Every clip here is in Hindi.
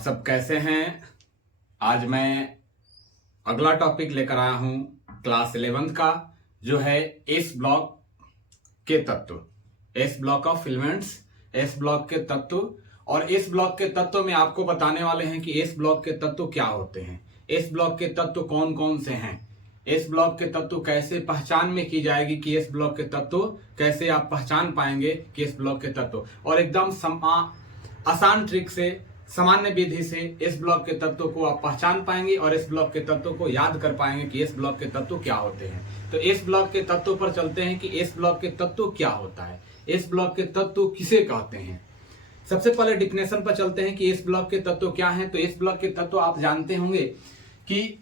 आप सब कैसे हैं। आज मैं अगला टॉपिक लेकर आया हूं क्लास 11th का, जो है एस ब्लॉक के तत्व, S block of filaments, S block के तत्व। और एस ब्लॉक के तत्व में आपको बताने वाले हैं कि एस ब्लॉक के तत्व क्या होते हैं, एस ब्लॉक के तत्व कौन कौन से हैं, एस ब्लॉक के तत्व कैसे पहचान में की जाएगी कि एस ब्लॉक के तत्व कैसे आप पहचान पाएंगे कि एस ब्लॉक के तत्व, और एकदम आसान ट्रिक से, सामान्य विधि से एस ब्लॉक के तत्व को आप पहचान पाएंगे और एस ब्लॉक के तत्व को याद कर पाएंगे कि एस ब्लॉक के तत्व क्या होते हैं। तो एस ब्लॉक के तत्व पर चलते हैं कि एस ब्लॉक के तत्व क्या होता है, एस ब्लॉक के तत्व किसे कहते हैं। सबसे पहले डिफिनेशन पर चलते हैं कि एस ब्लॉक के तत्व क्या हैं। तो एस ब्लॉक के तत्व आप जानते होंगे कि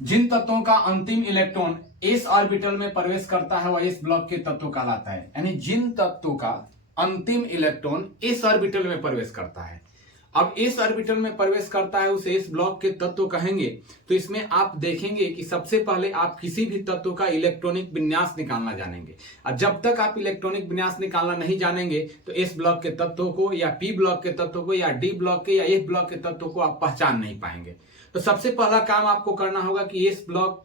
जिन तत्वों का अंतिम इलेक्ट्रॉन एस ऑर्बिटल में प्रवेश करता है वह एस ब्लॉक के तत्व कहलाता है। यानी जिन तत्वों का अंतिम इलेक्ट्रॉन एस ऑर्बिटल में प्रवेश करता है, अब एस ऑर्बिटल में प्रवेश करता है, उसे एस ब्लॉक के तत्व कहेंगे। तो इसमें आप देखेंगे कि सबसे पहले आप किसी भी तत्व का इलेक्ट्रॉनिक विन्यास निकालना जानेंगे, और जब तक आप इलेक्ट्रॉनिक विन्यास निकालना नहीं जानेंगे तो एस ब्लॉक के तत्वों को या पी ब्लॉक के तत्व को या डी ब्लॉक के या एफ ब्लॉक के तत्वों को आप पहचान नहीं पाएंगे। तो सबसे पहला काम आपको करना होगा कि एस ब्लॉक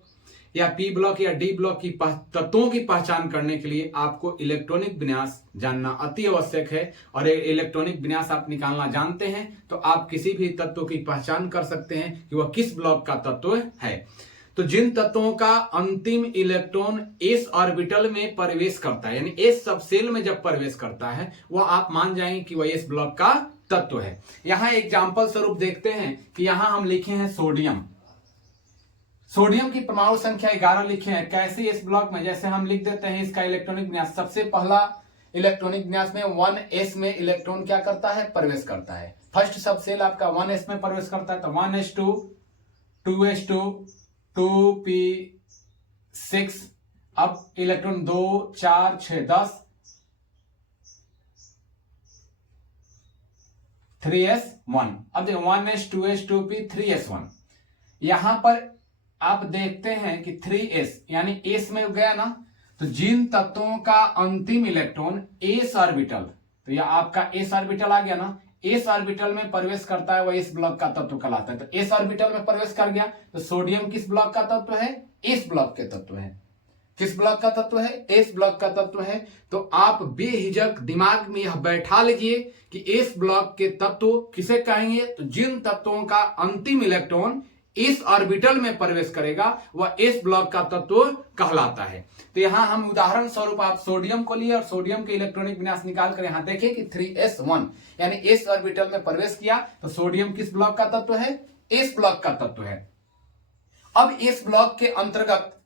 या पी ब्लॉक या डी ब्लॉक की तत्वों की पहचान करने के लिए आपको इलेक्ट्रॉनिक विन्यास जानना अति आवश्यक है। और इलेक्ट्रॉनिक विन्यास आप निकालना जानते हैं तो आप किसी भी तत्व की पहचान कर सकते हैं कि वह किस ब्लॉक का तत्व है। तो जिन तत्वों का अंतिम इलेक्ट्रॉन एस ऑर्बिटल में प्रवेश करता है, यानी एस सबसेल में जब प्रवेश करता है, वह आप मान जाएंगे कि वह एस ब्लॉक का तत्व है। यहां एग्जाम्पल स्वरूप देखते हैं कि यहां हम लिखे हैं सोडियम, सोडियम की परमाणु संख्या 11 लिखे हैं। कैसे इस ब्लॉक में, जैसे हम लिख देते हैं इसका इलेक्ट्रॉनिक विन्यास। सबसे पहला इलेक्ट्रॉनिक विन्यास में 1s में इलेक्ट्रॉन क्या करता है, प्रवेश करता है। फर्स्ट सबसेल आपका 1s में प्रवेश करता है, तो 1s2 2s2 2p6, अब इलेक्ट्रॉन 2 4 6 10 3s1। अब देखो 1s 2s 2p 3s1। यहां पर आप देखते हैं कि 3s यानी एस में गया ना, तो जिन तत्वों का अंतिम इलेक्ट्रॉन एस ऑर्बिटल, तो यह आपका एस ऑर्बिटल आ गया ना, एस ऑर्बिटल में प्रवेश करता है वह एस ब्लॉक का तत्व कहलाता है। तो एस ऑर्बिटल में प्रवेश कर गया तो सोडियम किस ब्लॉक का तत्व है, एस ब्लॉक के तत्व है। किस ब्लॉक का तत्व है, एस ब्लॉक का तत्व है। तो आप बेहिजक दिमाग में यह बैठा लीजिए कि एस ब्लॉक के तत्व किसे कहेंगे, तो जिन तत्वों का अंतिम इलेक्ट्रॉन इस ऑर्बिटल में प्रवेश करेगा वह एस ब्लॉक का तत्व कहलाता है। तो यहां हम उदाहरण स्वरूप आप सोडियम को लिए और सोडियम के इलेक्ट्रॉनिक विन्यास निकाल कर यहां देखें कि 3s1 यानी एस ऑर्बिटल में प्रवेश किया, तो सोडियम किस ब्लॉक का तत्व है, एस ब्लॉक का तत्व है। अब इस ब्लॉक के अंतर्गत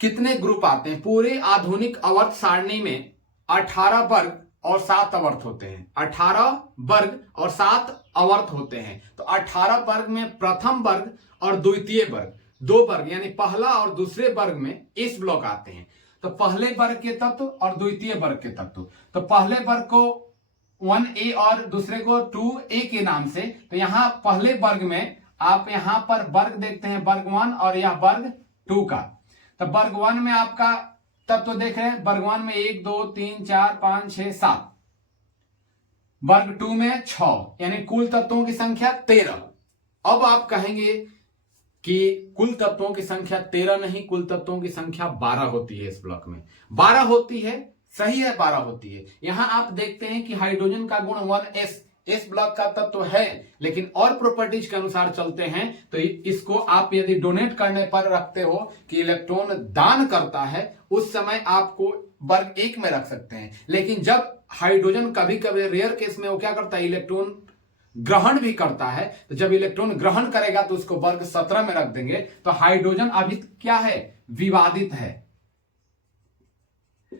कितने ग्रुप आते हैं, पूरे आधुनिक आवर्त सारणी में 18 वर्ग और 7 आवर्त होते हैं। 18 वर्ग और 7 आवर्त होते हैं। तो 18 वर्ग में प्रथम वर्ग और द्वितीय वर्ग, 2 वर्ग यानी पहला और दूसरे वर्ग में इस ब्लॉक आते हैं। तो पहले वर्ग के तत्व और द्वितीय वर्ग के तत्व, तो पहले वर्ग को 1a और दूसरे को 2a के नाम से। तो यहां पहले वर्ग में आप यहां पर वर्ग देखते हैं, वर्ग 1 और यह वर्ग 2 का। तो वर्ग 1 में आपका तत्व देख रहे हैं, वर्ग 1 में 1 2 3 4 5 6 7, वर्ग 2 में 6, यानी कुल तत्वों की संख्या 13। अब आप कहेंगे कि कुल तत्वों की संख्या 13 नहीं, कुल तत्वों की संख्या 12 होती है। इस ब्लॉक में 12 होती है, सही है, 12 होती है। यहां आप देखते हैं कि हाइड्रोजन का गुण 1s इस ब्लॉक का तत्व है, लेकिन और प्रॉपर्टीज के अनुसार चलते हैं तो इसको आप यदि डोनेट करने पर रखते हो कि इलेक्ट्रॉन दान करता है, उस समय आपको वर्ग 1 में रख सकते हैं। लेकिन जब हाइड्रोजन कभी कभी रेयर केस में वो क्या करता है, इलेक्ट्रॉन ग्रहण भी करता है, तो जब इलेक्ट्रॉन ग्रहण करेगा तो उसको वर्ग 17 में रख देंगे। तो हाइड्रोजन अभी क्या है, विवादित है।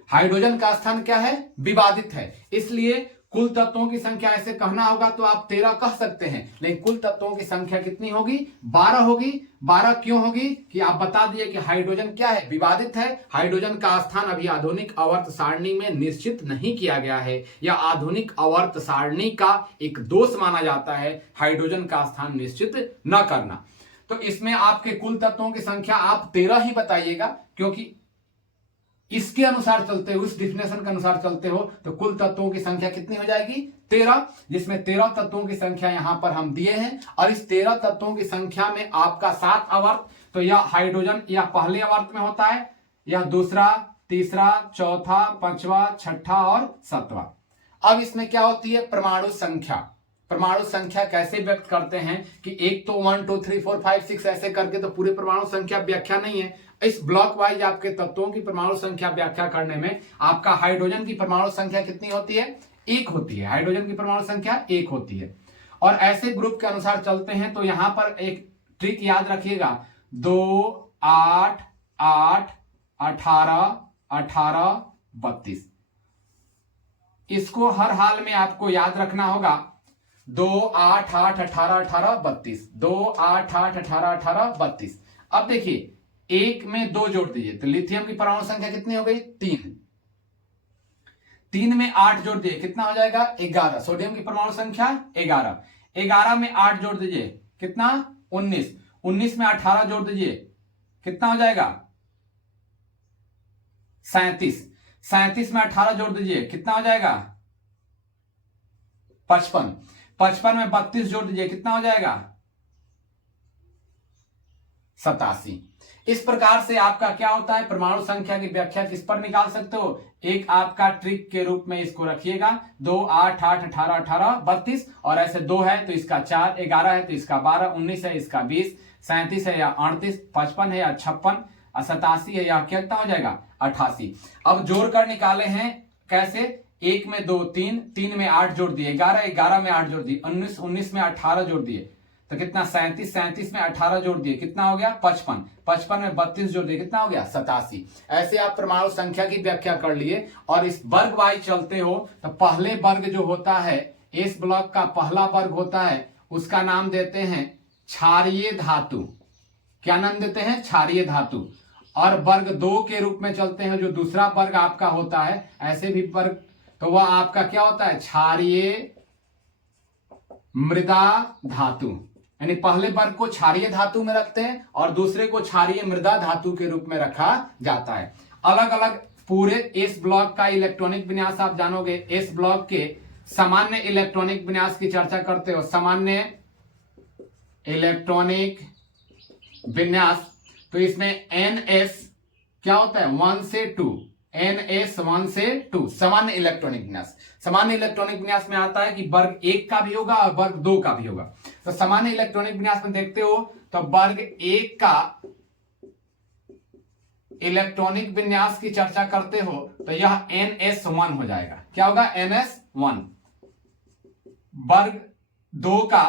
हाइड्रोजन का स्थान क्या है, विवादित है। इसलिए कुल तत्वों की संख्या ऐसे कहना होगा तो आप 13 कह सकते हैं, लेकिन कुल तत्वों की संख्या कितनी होगी, 12 होगी। 12 क्यों होगी कि आप बता दिए कि हाइड्रोजन क्या है, विवादित है। हाइड्रोजन का स्थान अभी आधुनिक आवर्त सारणी में निश्चित नहीं किया गया है। यह आधुनिक आवर्त सारणी का एक दोष माना जाता है, हाइड्रोजन का स्थान निश्चित न करना। तो इसमें आपके कुल तत्वों की संख्या आप 13 ही बताइएगा, क्योंकि इसके अनुसार चलते हो, उस डिफिनेशन के अनुसार चलते हो तो कुल तत्वों की संख्या कितनी हो जाएगी? 13, जिसमें 13 तत्वों की संख्या यहां पर हम दिए हैं। और इस 13 तत्वों की संख्या में आपका 7 आवर्त, तो यह हाइड्रोजन या पहले आवर्त में होता है, यह दूसरा, तीसरा, चौथा, पांचवा, छठा और सातवां। अब इसमें क्या होती है? परमाणु संख्या। परमाणु संख्या कैसे व्यक्त करते हैं कि एक तो 1 2 3 4 5 6 ऐसे करके तो पूरे परमाणु संख्या व्याख्या नहीं है। इस ब्लॉक वाइज आपके तत्वों की परमाणु संख्या व्याख्या करने में आपका हाइड्रोजन की परमाणु संख्या कितनी होती है? 1 होती है। हाइड्रोजन की परमाणु संख्या 1 होती है। और ऐसे ग्रुप के अनुसार चलते हैं तो यहां पर एक ट्रिक याद रखिएगा, 2 8 8 18 18 32। इसको हर हाल में आपको याद रखना होगा। 2 8 8 18 18 32, 2 8 8 18 18 32। अब देखिए, 1 में 2 जोड़ दीजिए तो लिथियम की परमाणु संख्या कितनी हो गई? 3। 3 में 8 जोड़ दिए, कितना हो जाएगा? 11। सोडियम की परमाणु संख्या 11। 11 में 8 जोड़ दीजिए, कितना? 19। 19 में 18 जोड़ दीजिए, कितना हो जाएगा? 37। 37 में 18 जोड़ दीजिए, कितना हो जाएगा? 55। 55 में 32 जोड़ दीजिए, कितना हो जाएगा? 87। इस प्रकार से आपका क्या होता है? परमाणु संख्या की व्याख्या किस पर निकाल सकते हो? एक आपका ट्रिक के रूप में इसको रखिएगा, 2 8 8 18 18 32। और ऐसे 2 है तो इसका 4, 11 है तो इसका 12, 19 है इसका 20, 37 है या 38, 55 है या 56, 87 है या कितना हो जाएगा? 88। अब जोड़ कर निकाले हैं कैसे? 1 में 2 3, 3 में 8 जोड़ दिए, 11 11 में 8 जोड़ दिए, 19 19 में 18 जोड़ दिए तो कितना? 37 37 में 18 जोड़ दिए, कितना हो गया? 55। 55 में 32 जोड़ दिए, कितना हो गया? 87। ऐसे आप परमाणु संख्या की व्याख्या कर लिए। और इस वर्ग वाइज चलते हो तो पहले वर्ग जो होता है, इस ब्लॉक का पहला वर्ग होता है, उसका नाम देते हैं क्षारीय धातु। क्या नाम देते हैं? क्षारीय धातु। और वर्ग 2 के रूप में चलते हैं, जो दूसरा वर्ग आपका होता है, ऐसे भी वर्ग, तो वह आपका क्या होता है? क्षारीय मृदा धातु। यानी पहले वर्ग को क्षारीय धातु में रखते हैं और दूसरे को क्षारीय मृदा धातु के रूप में रखा जाता है। अलग अलग पूरे इस ब्लॉक का इलेक्ट्रॉनिक विन्यास आप जानोगे। इस ब्लॉक के सामान्य इलेक्ट्रॉनिक विन्यास की चर्चा करते हो। सामान्य इलेक्ट्रॉनिक विन्यास, तो इसमें NS क्या होता है? 1 से 2, NS 1 से 2 सामान्य इलेक्ट्रॉनिक विन्यास। सामान्य इलेक्ट्रॉनिक विन्यास में आता है कि वर्ग 1 का भी होगा और वर्ग 2 का भी होगा। तो सामान्य इलेक्ट्रॉनिक विन्यास में देखते हो तो वर्ग 1 का इलेक्ट्रॉनिक विन्यास की चर्चा करते हो तो यह NS1 हो जाएगा। क्या होगा? NS1। वर्ग 2 का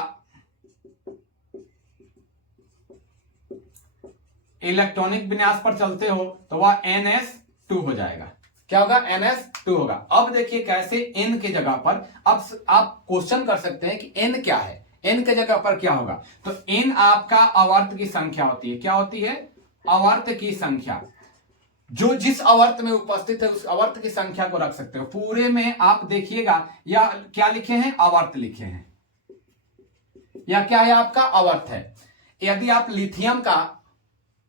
इलेक्ट्रॉनिक विन्यास पर चलते हो तो वह NS2 हो जाएगा। क्या होगा? NS2 होगा। अब देखिए कैसे N के जगह पर, अब आप क्वेश्चन कर सकते हैं कि N क्या है, N के जगह पर क्या होगा? तो N आपका आवर्त की संख्या होती है। क्या होती है? आवर्त की संख्या। जो जिस आवर्त में उपस्थित है उस आवर्त की संख्या को रख सकते हो। पूरे में आप देखिएगा, या क्या लिखे हैं? आवर्त लिखे हैं, या क्या है? आपका आवर्त है। यदि आप लिथियम का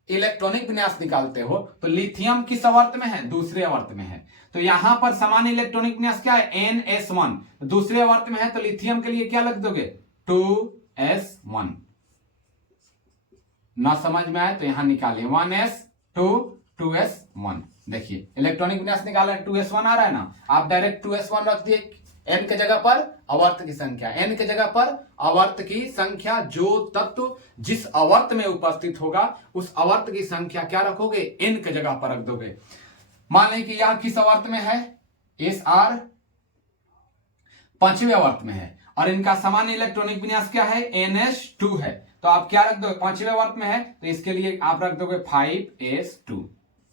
इलेक्ट्रॉनिक विन्यास निकालते हो तो लिथियम किस आवर्त में है? दूसरे आवर्त में है। तो यहां पर सामान्य इलेक्ट्रॉनिक विन्यास क्या है? NS1। दूसरे आवर्त में है तो लिथियम के लिए क्या लिख दोगे? 2S1। ना समझ में आए तो यहां निकालिए 1S2 2S1। देखिए इलेक्ट्रॉनिक विन्यास निकाला है, 2S1 आ रहा है ना, आप डायरेक्ट 2S1 रख दिए। N के जगह पर आवर्त की संख्या, N के जगह पर आवर्त की संख्या। जो तत्व जिस आवर्त में उपस्थित होगा उस आवर्त की संख्या क्या रखोगे? N के जगह पर रख दोगे। मान लें कि यह किस आवर्त में है? SR 5वें आवर्त में है और इनका सामान्य इलेक्ट्रॉनिक विन्यास क्या है? NS2 है। तो आप क्या रख दोगे? 5वें आवर्त में है तो इसके लिए आप रख दोगे 5S2।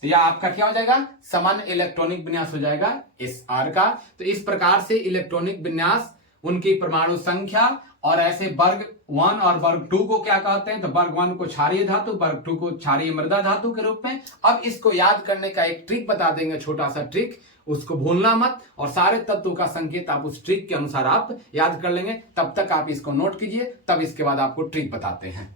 तो यह आपका क्या हो जाएगा? सामान्य इलेक्ट्रॉनिक विन्यास हो जाएगा SR का। तो इस प्रकार से इलेक्ट्रॉनिक विन्यास, उनकी परमाणु संख्या और ऐसे वर्ग 1 और वर्ग 2 को क्या कहते हैं? तो वर्ग 1 को क्षारीय धातु, वर्ग 2 को क्षारीय मृदा धातु के रूप में। अब इसको याद करने का एक ट्रिक बता देंगे, छोटा सा ट्रिक, उसको भूलना मत। और सारे तत्वों का संकेत आप उस ट्रिक के अनुसार आप याद कर लेंगे। तब तक आप इसको नोट कीजिए, तब इसके बाद आपको ट्रिक बताते हैं।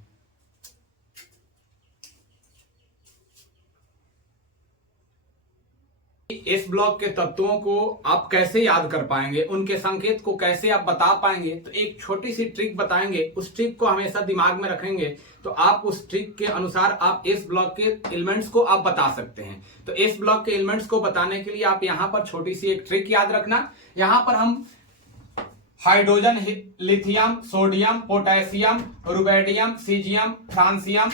इस ब्लॉक के तत्वों को आप कैसे याद कर पाएंगे, उनके संकेत को कैसे आप बता पाएंगे, तो एक छोटी सी ट्रिक बताएंगे। उस ट्रिक को हमेशा दिमाग में रखेंगे तो आप उस ट्रिक के अनुसार आप इस ब्लॉक के एलिमेंट्स को आप बता सकते हैं। तो इस ब्लॉक के एलिमेंट्स को बताने के लिए आप यहां पर छोटी सी एक ट्रिक याद रखना। यहां पर हम hydrogen, lithium, sodium, potassium, rubidium, caesium, francium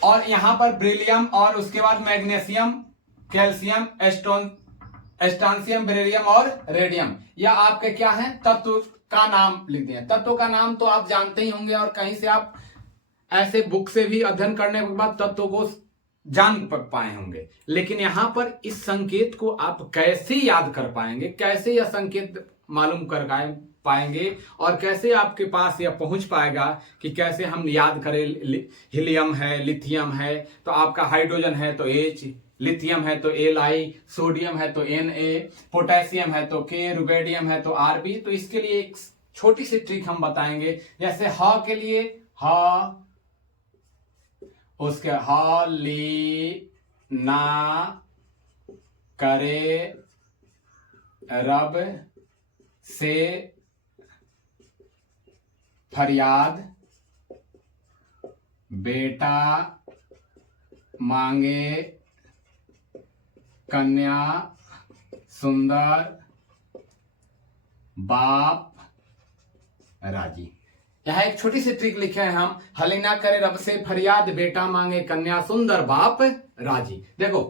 और यहां पर बेरिलियम और उसके बाद मैग्नीशियम, कैल्शियम, एस्ट्रांसियम, बेरिलियम और रेडियम, या आपके क्या है तत्व का नाम लिख दिया। तत्व का नाम तो आप जानते ही होंगे और कहीं से आप ऐसे बुक से भी अध्ययन करने के बाद तत्व को जान पाए होंगे। लेकिन यहां पर इस संकेत को आप कैसे याद कर पाएंगे, कैसे यह संकेत मालूम कर पाएंगे और कैसे आपके पास यह पहुंच पाएगा कि कैसे हम याद करें। हीलियम है, लिथियम है तो आपका हाइड्रोजन है तो H, लिथियम है तो Li, सोडियम है तो Na, पोटेशियम है तो K, रुबेडियम है तो Rb। तो इसके लिए एक छोटी सी ट्रिक हम बताएंगे। जैसे ह के लिए ह, उसके ह ली ना करे रब से फरियाद, बेटा मांगे कन्या सुंदर, बाप राजी। यहां एक छोटी सी ट्रिक लिखे हैं हम, हलिना करे रब से फरियाद, बेटा मांगे कन्या सुंदर, बाप राजी। देखो,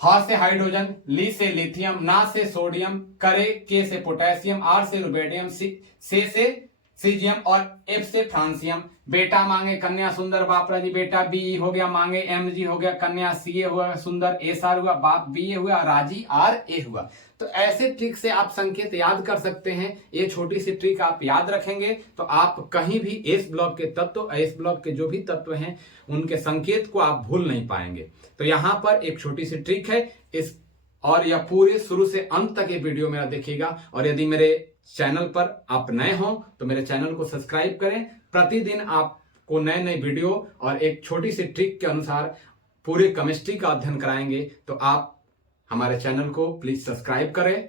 ह से हाइड्रोजन, ली से लिथियम, ना से सोडियम, करे के से पोटेशियम, आर से रुबेडियम, से सीजियम और एफ से फ्रांसियम। बेटा मांगे कन्या सुंदर, बाप राजी। बेटा बी हो गया, मांगे एम जी हो गया, कन्या सी ए हुआ, सुंदर एस आर हुआ, बाप बी ए हुआ, राजी आर ए हुआ। तो ऐसे ट्रिक से आप संकेत याद कर सकते हैं। ये छोटी सी ट्रिक आप याद रखेंगे तो आप कहीं भी इस ब्लॉक के तत्व, इस ब्लॉक के जो भी तत्व हैं उनके संकेत को आप भूल नहीं पाएंगे। तो यहां पर एक छोटी सी ट्रिक है इस, और यह पूरे शुरू से अंत तक ये वीडियो मेरा देखिएगा। और यदि मेरे चैनल पर आप नए हों तो मेरे चैनल को सब्सक्राइब करें। प्रतिदिन आपको नए नए वीडियो और एक छोटी सी ट्रिक के अनुसार पूरे केमिस्ट्री का अध्ययन कराएंगे। तो आप हमारे चैनल को प्लीज सब्सक्राइब करें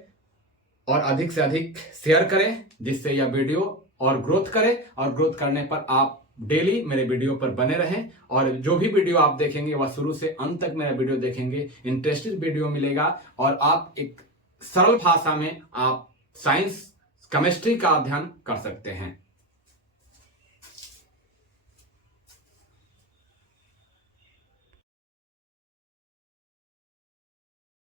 और अधिक से अधिक शेयर करें, जिससे यह वीडियो और ग्रोथ करे। और ग्रोथ करने पर आप डेली मेरे वीडियो पर बने रहें और जो भी वीडियो आप देखेंगे वह शुरू से अंत तक मेरा वीडियो देखेंगे। इंटरेस्टिंग वीडियो मिलेगा और आप एक सरल भाषा में आप साइंस, केमिस्ट्री का अध्ययन कर सकते हैं।